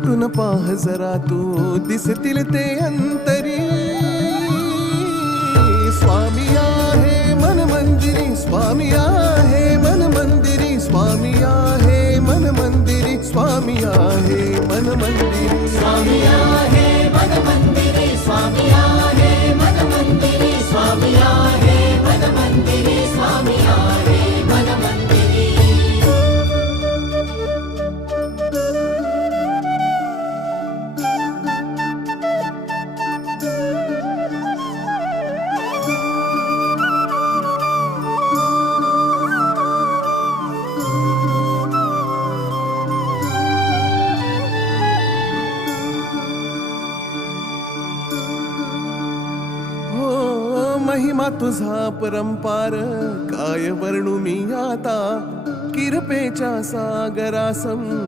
भेटून पाह जरा तू दिसतील ते अंतरी. स्वामी आहे मन मंदिरी, स्वामी आहे मन मंदिरी, स्वामी आहे मन मंदिरी, स्वामी आहे मन मंदिरी. स्वामी आहे मन मंदिरी, स्वामी आहे मन मंदिरी, स्वामी आहे मन मंदिरी, स्वामी आहे मन मंदिरी. महिमा तुझा परंपार काय वर्णू मी आता. किरपेच्या सागरासम